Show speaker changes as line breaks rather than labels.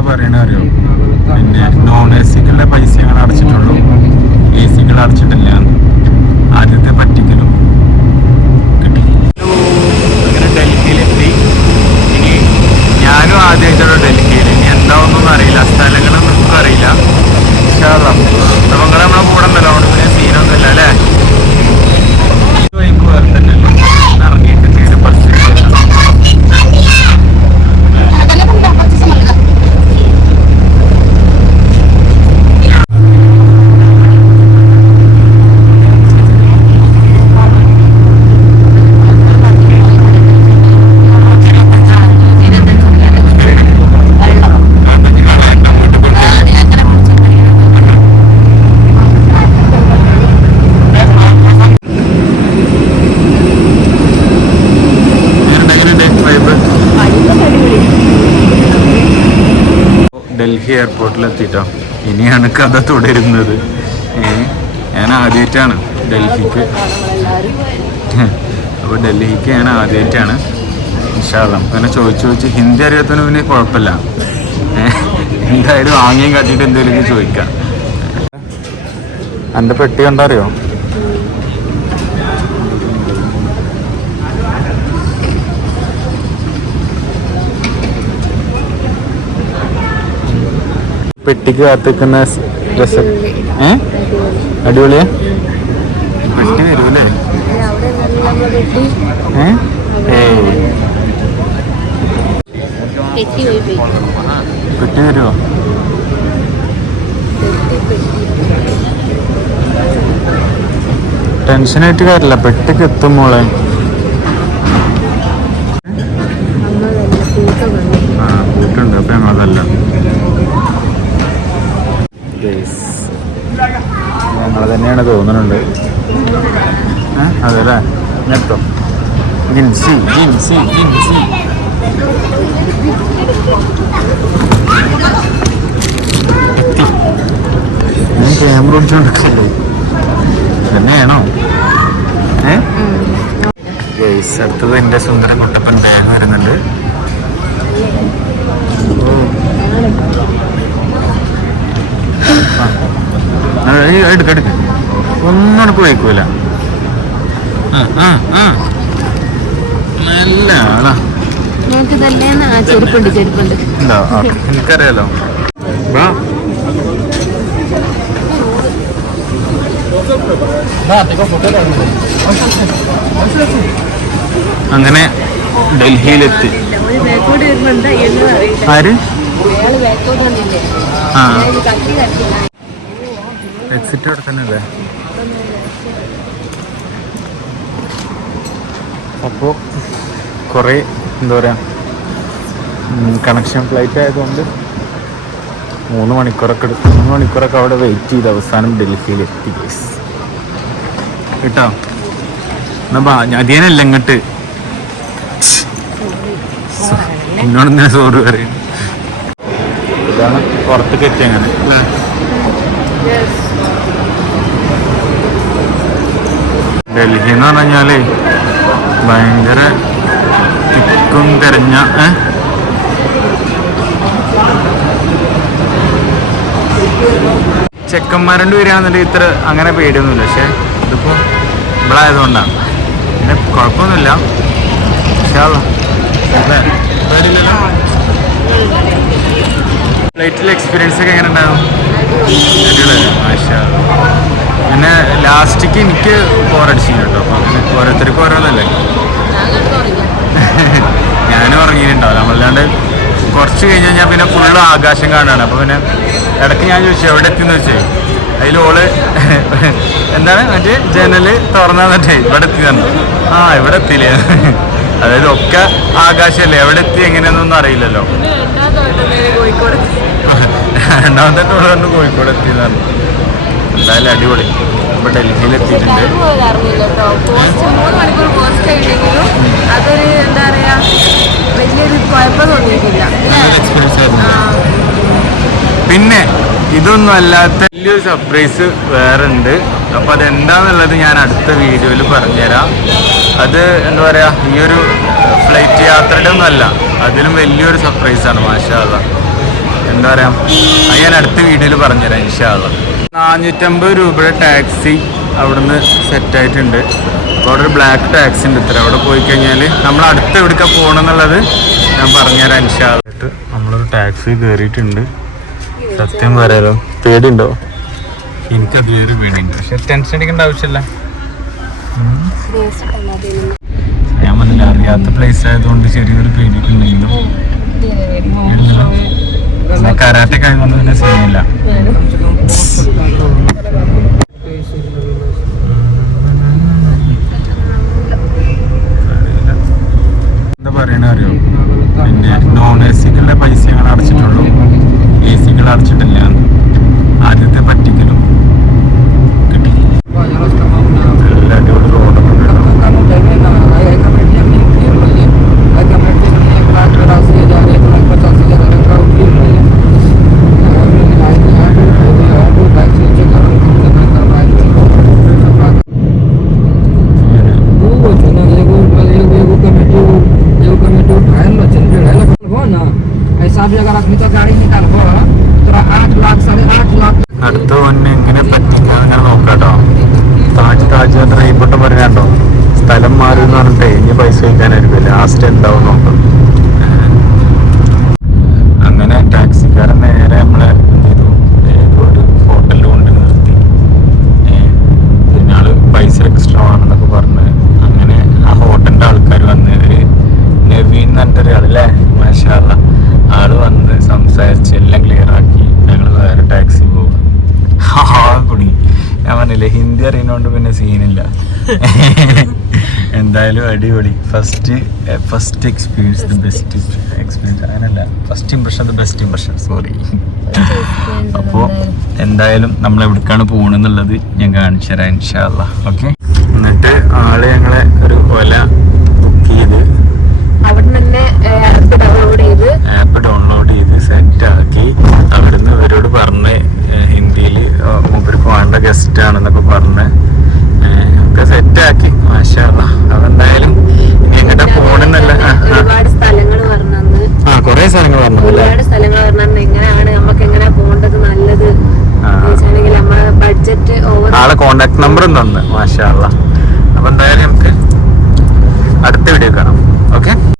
എന്താ പറയണ അറിയോ? പിന്നെ നോൺ എ സിക്കുള്ള പൈസ ഞങ്ങൾ അടച്ചിട്ടുള്ളൂ. എ സികൾ അടച്ചിട്ടില്ല. ആദ്യത്തെ പറ്റിക്കലും അങ്ങനെ ഡൽഹിയിലെത്തി. ഇനി ഞാനും ആദ്യമായിട്ടാണ് ഡൽഹിയിൽ ഡൽഹി എയർപോർട്ടിൽ എത്തിയിട്ടോ ഇനിയാണ് കഥ തുടരുന്നത്. ഞാൻ ആദ്യമായിട്ടാണ് ഡൽഹിക്ക്. അപ്പോൾ ഡൽഹിക്ക് ഞാൻ ആദ്യമായിട്ടാണ് ഇൻഷാല്ല അങ്ങനെ ചോദിച്ചു ചോദിച്ച് ഹിന്ദി അറിയാത്തതിന് പിന്നെ കുഴപ്പമില്ല. എന്തായാലും വാങ്ങിയും കാട്ടിയിട്ട് എന്തെങ്കിലും ചോദിക്കാം. എന്റെ പെട്ടി കണ്ടറിയോ? പെട്ടിക്ക് കാത്തിക്കുന്ന രസം ഏ? അടിപൊളിയാ? പെട്ടി വരുമോ ടെൻഷനായിട്ട് കാര്യമില്ല പെട്ടിക്ക് എത്തും മോളെ. ആ കൂട്ടുണ്ട് അപ്പൊ ഞങ്ങളതല്ല. തന്നെയാണ് തോന്നുന്നുണ്ട്? അതല്ലേ? നെത്തോ ജിൻസി ജിൻസി ജിൻസി. ക്യാമറ തന്നെയാണോ ഏ? അടുത്തത് എന്റെ സുന്ദര കുട്ടപ്പൻ ബാഗ് വരുന്നുണ്ട്. ഓ ഒന്നും എനിക്ക് വയ്ക്കൂല നല്ല ആളാ. എനിക്കറിയാലോ. അങ്ങനെ ഡൽഹിയിലെത്തി. ആര്? എക്സിറ്റ് അവിടെ തന്നെ അല്ലേ? അപ്പോൾ കുറേ എന്താ പറയുക കണക്ഷൻ ഫ്ലൈറ്റ് ആയതുകൊണ്ട് മൂന്ന് മണിക്കൂറൊക്കെ എടുത്ത് മൂന്ന് മണിക്കൂറൊക്കെ അവിടെ വെയിറ്റ് ചെയ്ത് അവസാനം ഡൽഹിയിൽ എത്തി ഗൈസ് കേട്ടോ? എന്നാ ബാ അതിയനല്ല ഇങ്ങോട്ട്. എന്നോട് ഇങ്ങനെ സോറ് പറയും. ഇതാണ് പുറത്തേക്ക് എത്തി അങ്ങനെ അല്ലേ? ഡൽഹി എന്ന് പറഞ്ഞാൽ ഭയങ്കര തിക്കും തിരഞ്ഞ ഏ? ചെക്കന്മാരുടെ വരികയാണെന്നുണ്ടെങ്കിൽ ഇത്ര അങ്ങനെ പേടിയൊന്നുമില്ല. പക്ഷെ ഇതിപ്പോ ഇവളായതുകൊണ്ടാണ്. പിന്നെ കുഴപ്പമൊന്നുമില്ല. ഫ്ലൈറ്റിലെ എക്സ്പീരിയൻസ് ഒക്കെ എങ്ങനെ ഉണ്ടാവും അടിപൊളിയായിരുന്നു. മാഷാ അല്ലാ. പിന്നെ ലാസ്റ്റിക്ക് എനിക്ക് ബോറടിച്ചു കേട്ടോ. അപ്പൊ ഓരോരുത്തർക്കും ഓരോന്നല്ലേ? ഞാനും ഉറങ്ങിയിട്ടുണ്ടാവും നമ്മളല്ലാണ്ട് കുറച്ച് കഴിഞ്ഞ് കഴിഞ്ഞാൽ പിന്നെ ഫുള്ള് ആകാശം കാണാണ്. അപ്പൊ പിന്നെ ഇടയ്ക്ക് ഞാൻ ചോദിച്ചു എവിടെ എത്തിന്ന് വെച്ചേ അതിൽ ഓൾ എന്താണ് മറ്റേ ജനൽ തുറന്നാ മറ്റേ ഇവിടെ എത്തി തന്നു ആ ഇവിടെ എത്തിയില്ലേ? അതായത് ഒക്കെ ആകാശമല്ലേ എവിടെ എത്തി എങ്ങനെയാണെന്നൊന്നും അറിയില്ലല്ലോ. രണ്ടാമത്തെ ടൂർ കൊണ്ട് കോഴിക്കോട് എത്തിയതാണ് എന്തായാലും അടിപൊളി. ഇപ്പൊ ഡൽഹിയിൽ എത്തിയിട്ടുണ്ട്.
മൂന്ന് മണിക്കൂർ പോസ്റ്റ് കഴിഞ്ഞെങ്കിലും അതൊരു എന്താ പറയാ വലിയൊരു കുഴപ്പം തോന്നിയിട്ടില്ല.
പിന്നെ ഇതൊന്നും അല്ലാത്ത വലിയൊരു സർപ്രൈസ് വേറെ ഉണ്ട്. അപ്പൊ അതെന്താന്നുള്ളത് ഞാൻ അടുത്ത വീഡിയോയിൽ പറഞ്ഞുതരാം. അത് എന്താ പറയാ ഈ ഒരു ഫ്ലൈറ്റ് യാത്രയുടെ ഒന്നും അല്ല. അതിലും വലിയൊരു സർപ്രൈസ് ആണ് മാഷാല്ല എന്താ പറയാ? അയ്യാൻ ഞാൻ അടുത്ത വീഡിയോയിൽ പറഞ്ഞുതരാം ഇൻഷാള്ള നാനൂറ്റമ്പത് രൂപയുടെ ടാക്സി അവിടുന്ന് സെറ്റ് ആയിട്ടുണ്ട്. അപ്പോൾ അവിടെ ഒരു ബ്ലാക്ക് ടാക്സി ഉണ്ട് ഇത്ര. അവിടെ പോയി കഴിഞ്ഞാൽ നമ്മൾ അടുത്ത് എവിടേക്കാണ് പോകണമെന്നുള്ളത് ഞാൻ പറഞ്ഞുതരാം ഇൻഷാല്ല നമ്മളൊരു ടാക്സി കയറിയിട്ടുണ്ട് സത്യം പറയാലോ പേടിയുണ്ടോ? എനിക്കത് ഒരു പേടിയുണ്ട്. പക്ഷെ ടെൻഷൻ അടിക്കേണ്ട ആവശ്യമില്ല. ഞാൻ മനസ്സിലായി അറിയാത്ത പ്ലേസ് ആയതുകൊണ്ട് ചെറിയൊരു പേടിയിട്ടുണ്ടെങ്കിലും കരാട്ടെ കഴിഞ്ഞൊന്നും പിന്നെ സീനില്ല എന്താ പറയണ അറിയോ? പിന്നെ നോൺ എ സിക്കുള്ള പൈസ ഞങ്ങൾ അടച്ചിട്ടുള്ളൂ എ സികൾ അടച്ചിട്ടില്ല ആദ്യത്തെ പറ്റിക്കലും.
गाड़ी निकाल हो तो आठ लाख साढ़े आठ लाख
അടുത്ത വന്നെ എങ്ങനെ പറ്റിക്കാൻ ഞാൻ നോക്കാട്ടോ താജ് താജ് റീബോട്ട് പറയാണ്ടോ സ്ഥലം മാറി എന്ന് പറഞ്ഞിട്ടേ ഇനി പൈസ വയ്ക്കാനായിരിക്കും ലാസ്റ്റ് എന്താവും നോക്കാം സീനില്ല എന്തായാലും അടിപൊളി. First first experience the best experience അങ്ങനല്ല. First impression the best impression sorry അപ്പോൾ എന്തായാലും നമ്മൾ എവിടേക്കാണ് പോകണമെന്നുള്ളത് ഞാൻ കാണിച്ചു തരാം ഇൻഷാല്ല ഓക്കെ എന്നിട്ട് ആൾ ഞങ്ങളെ ഒരു ഒല ബുക്ക് ചെയ്ത്.
അവിടെ
കോണ്ടാക്ട് നമ്പറും തന്ന് മാഷാള്ള അപ്പൊ എന്തായാലും നമുക്ക് അടുത്ത വീഡിയോ കാണാം.